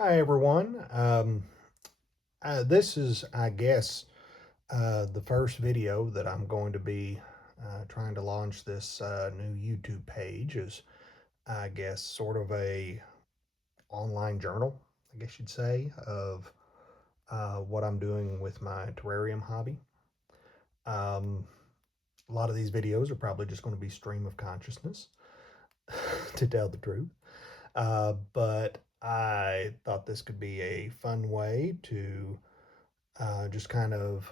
Hi, everyone. This is, I guess, the first video that I'm going to be trying to launch this new YouTube page is, I guess, sort of a online journal, I guess you'd say, of what I'm doing with my terrarium hobby. Um, a lot of these videos are probably just going to be stream of consciousness, to tell the truth. But I thought this could be a fun way to just kind of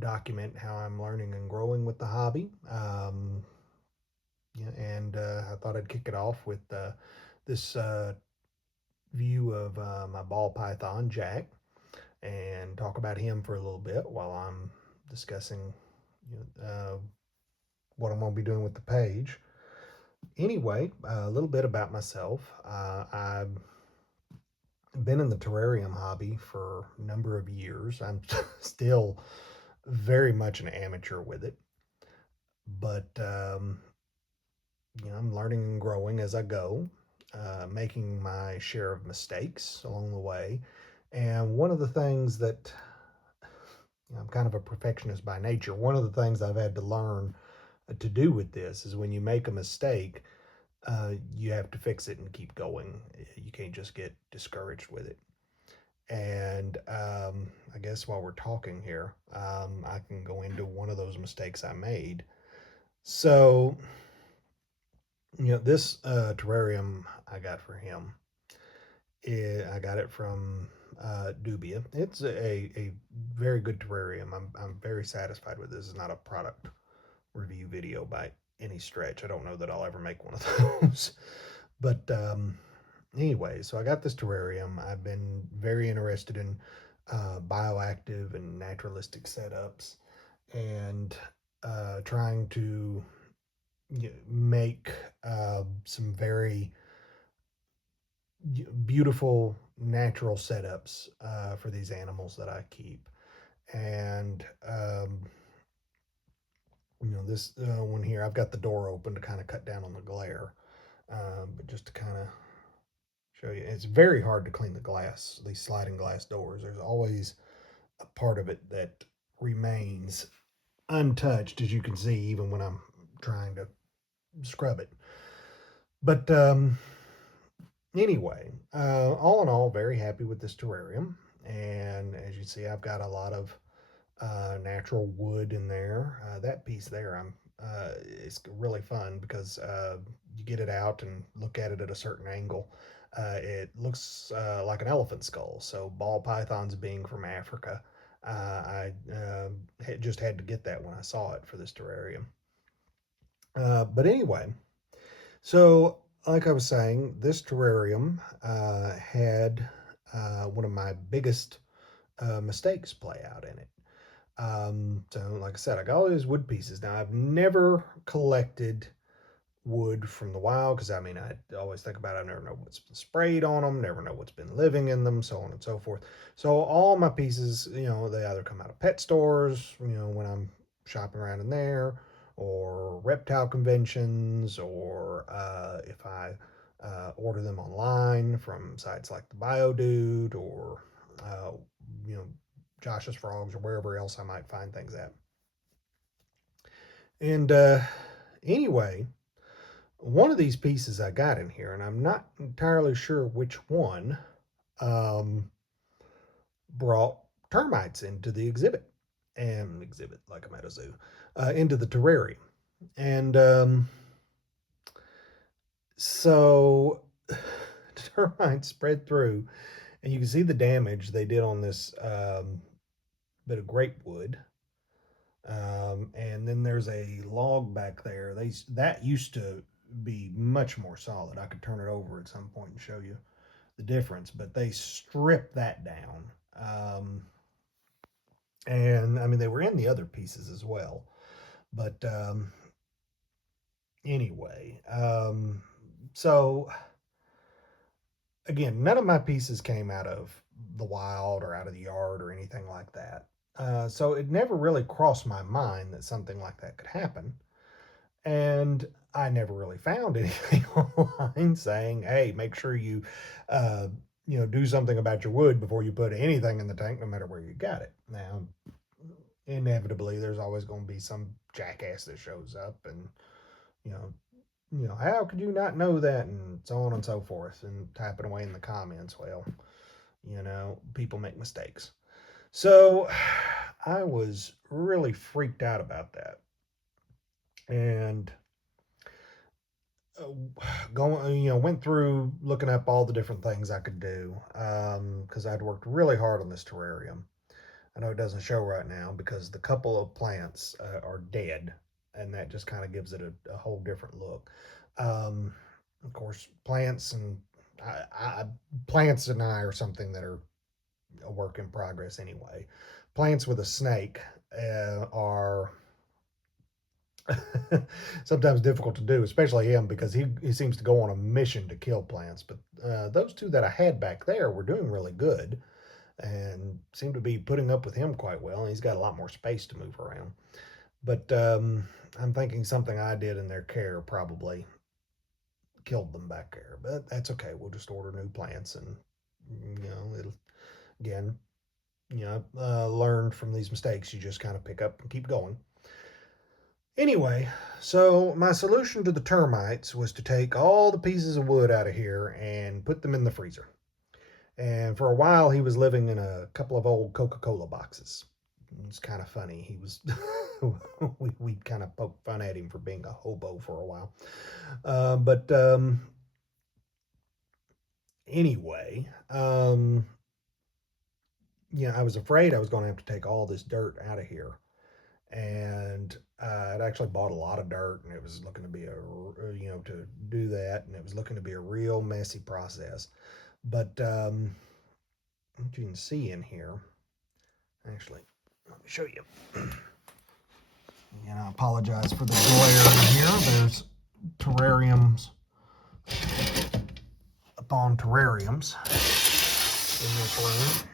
document how I'm learning and growing with the hobby. Yeah, and I thought I'd kick it off with this view of my ball python, Jack, and talk about him for a little bit while I'm discussing what I'm going to be doing with the page. Anyway, a little bit about myself. I've been in the terrarium hobby for a number of years. I'm still very much an amateur with it, but I'm learning and growing as I go, making my share of mistakes along the way. And one of the things that I'm kind of a perfectionist by nature. One of the things I've had to learn to do with this is when you make a mistake, you have to fix it and keep going. You can't just get discouraged with it. And I guess while we're talking here, I can go into one of those mistakes I made. So, this terrarium I got for him, I got it from Dubia. It's a very good terrarium. I'm very satisfied with this. It's not a product review video by any stretch. I don't know that I'll ever make one of those. But anyway, so I got this terrarium. I've been very interested in bioactive and naturalistic setups and trying to make some very beautiful natural setups for these animals that I keep. And this one here, I've got the door open to kind of cut down on the glare, but just to kind of show you, it's very hard to clean the glass. These sliding glass doors. There's always a part of it that remains untouched, as you can see, even when I'm trying to scrub it. But anyway, all in all, very happy with this terrarium. And as you see, I've got a lot of natural wood in there. That piece there, it's really fun because you get it out and look at it at a certain angle. It looks like an elephant skull. So ball pythons being from Africa, I just had to get that when I saw it for this terrarium. But anyway, so like I was saying, this terrarium had one of my biggest mistakes play out in it. So like I said, I got all these wood pieces. Now I've never collected wood from the wild because I mean I always think about it, I never know what's been sprayed on them, never know what's been living in them, so on and so forth. So all my pieces, they either come out of pet stores, when I'm shopping around in there, or reptile conventions, or if I order them online from sites like the Biodude or uh, you know Josh's Frogs or wherever else I might find things at. And anyway, one of these pieces I got in here, and I'm not entirely sure which one, um, brought termites into the exhibit like I'm at a zoo, into the terrarium. And so termites spread through, and you can see the damage they did on this bit of grape wood. And then there's a log back there. That used to be much more solid. I could turn it over at some point and show you the difference, but they stripped that down. And I mean, they were in the other pieces as well. But anyway, so again, none of my pieces came out of the wild or out of the yard or anything like that. So it never really crossed my mind that something like that could happen. And I never really found anything online saying, hey, make sure you do something about your wood before you put anything in the tank, no matter where you got it. Now, inevitably, there's always going to be some jackass that shows up, and you know, how could you not know that, and so on and so forth, and typing away in the comments. Well, people make mistakes. So, I was really freaked out about that, and going, went through looking up all the different things I could do because I'd worked really hard on this terrarium. I know it doesn't show right now because the couple of plants are dead, and that just kind of gives it a whole different look. Of course, plants and I are something that are a work in progress anyway. Plants with a snake are sometimes difficult to do, especially him because he seems to go on a mission to kill plants. But those two that I had back there were doing really good and seem to be putting up with him quite well. And he's got a lot more space to move around. But I'm thinking something I did in their care probably killed them back there. But that's okay. We'll just order new plants, and it'll again, learned from these mistakes. You just kind of pick up and keep going. Anyway, so my solution to the termites was to take all the pieces of wood out of here and put them in the freezer. And for a while, he was living in a couple of old Coca-Cola boxes. It's kind of funny. He was, we kind of poked fun at him for being a hobo for a while. But anyway, I was afraid I was going to have to take all this dirt out of here. And I'd actually bought a lot of dirt, and it was looking to be to do that, and it was looking to be a real messy process. But what you can see in here, actually, let me show you. And I apologize for the glare in here. There's terrariums upon terrariums in this room.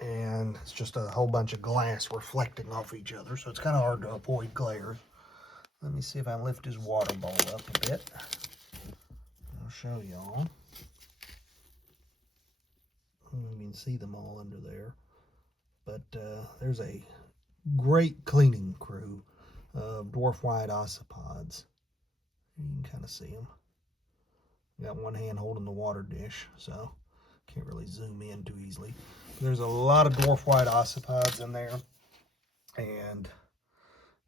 And it's just a whole bunch of glass reflecting off each other, so it's kind of hard to avoid glare. Let me see if I lift his water bowl up a bit. I'll show y'all. You can see them all under there. But there's a great cleaning crew of dwarf white ossipods. You can kind of see them. Got one hand holding the water dish, so can't really zoom in too easily. There's a lot of dwarf white ossipods in there, and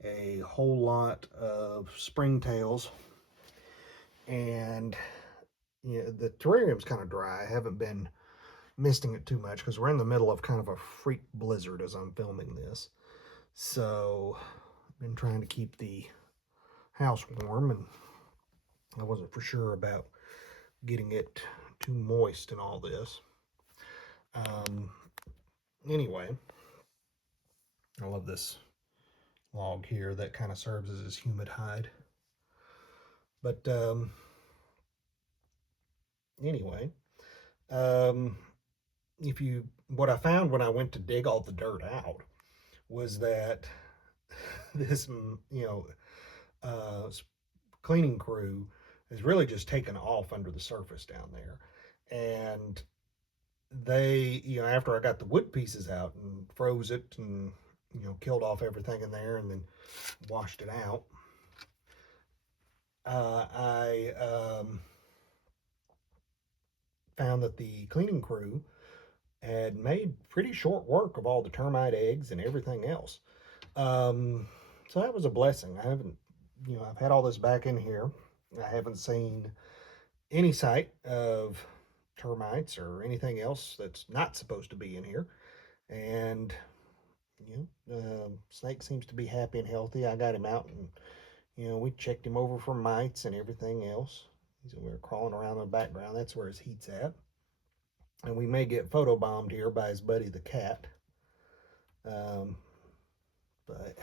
a whole lot of springtails. And the terrarium's kind of dry. I haven't been misting it too much because we're in the middle of kind of a freak blizzard as I'm filming this. So I've been trying to keep the house warm, and I wasn't for sure about getting it too moist and all this. Anyway, I love this log here that kind of serves as his humid hide. But anyway, what I found when I went to dig all the dirt out was that this cleaning crew is really just taken off under the surface down there. And they, after I got the wood pieces out and froze it and killed off everything in there and then washed it out, I found that the cleaning crew had made pretty short work of all the termite eggs and everything else. So that was a blessing. I've had all this back in here. I haven't seen any sight of termites or anything else that's not supposed to be in here. And snake seems to be happy and healthy. I got him out, and we checked him over for mites and everything else. We were crawling around in the background. That's where his heat's at. And we may get photobombed here by his buddy the cat. But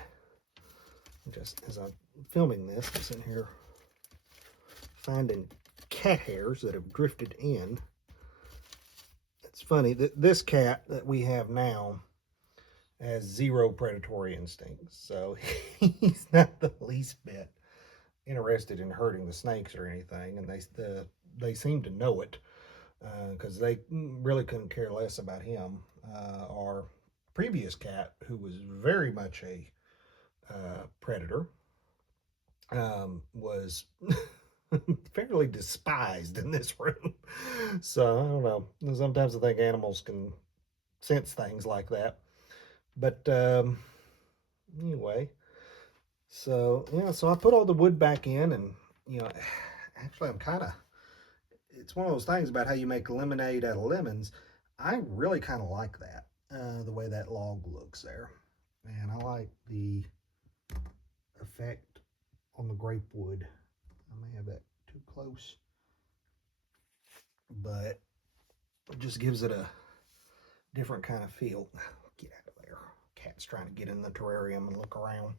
just as I'm filming this, I'm sitting here finding cat hairs that have drifted in. It's funny that this cat that we have now has zero predatory instincts, so he's not the least bit interested in hurting the snakes or anything, and they seem to know it. because they really couldn't care less about him. Our previous cat, who was very much a predator, was fairly despised in this room. So I don't know. Sometimes I think animals can sense things like that. But anyway, so yeah, so I put all the wood back in, and you know, actually, I'm kind of. It's one of those things about how you make lemonade out of lemons. I really kind of like that, the way that log looks there, and I like the effect on the grape wood. I may have that too close, but it just gives it a different kind of feel. Get out of there. Cat's trying to get in the terrarium and look around.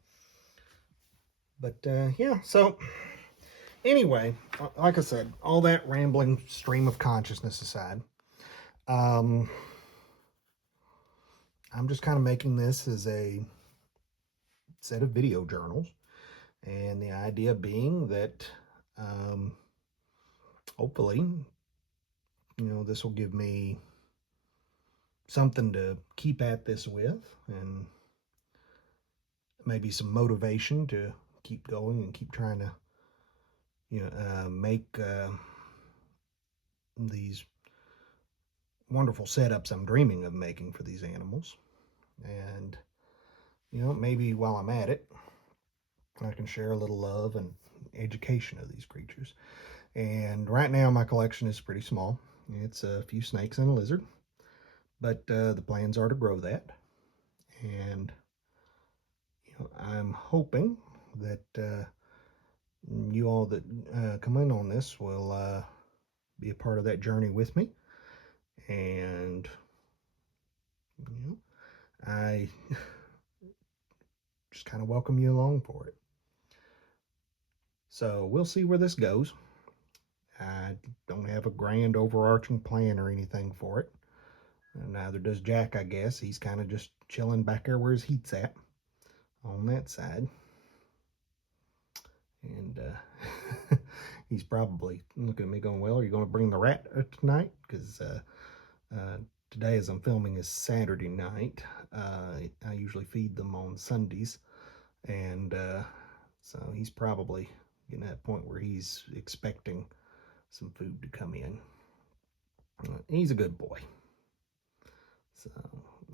But yeah, so anyway, like I said, all that rambling stream of consciousness aside, um, I'm just kind of making this as a set of video journals. And the idea being that um, hopefully, this will give me something to keep at this with, and maybe some motivation to keep going and keep trying to, make these wonderful setups I'm dreaming of making for these animals. And, maybe while I'm at it, I can share a little love and education of these creatures. And right now, my collection is pretty small. It's a few snakes and a lizard, but the plans are to grow that. And I'm hoping that you all that come in on this will be a part of that journey with me. And I just kind of welcome you along for it. So we'll see where this goes. I don't have a grand overarching plan or anything for it. And neither does Jack, I guess. He's kind of just chilling back there where his heat's at on that side. And he's probably looking at me going, well, are you going to bring the rat tonight? Because today, as I'm filming, is Saturday night. I usually feed them on Sundays. And so he's probably getting to that point where he's expecting some food to come in. He's a good boy. So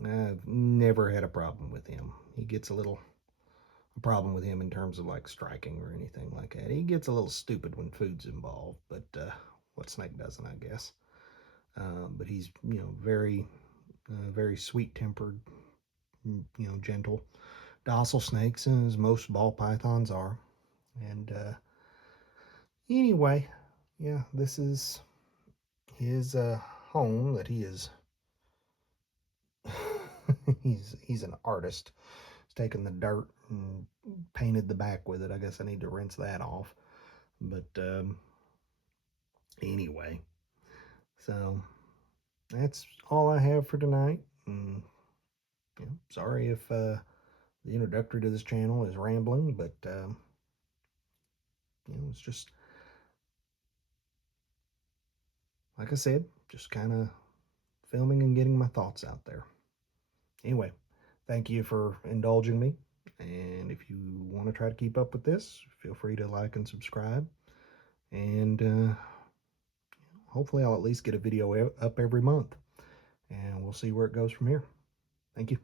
I've never had a problem with him. He gets a problem with him in terms of like striking or anything like that. He gets a little stupid when food's involved, but what snake doesn't, I guess. But he's very very sweet tempered, gentle, docile snakes, as most ball pythons are. And anyway, yeah, this is his home that he is. he's an artist. He's taken the dirt and painted the back with it. I guess I need to rinse that off. But anyway, so that's all I have for tonight. And sorry if the introductory to this channel is rambling, but it's just like I said, just kind of filming and getting my thoughts out there. Anyway, thank you for indulging me. And if you want to try to keep up with this, feel free to like and subscribe. And hopefully I'll at least get a video up every month. And we'll see where it goes from here. Thank you.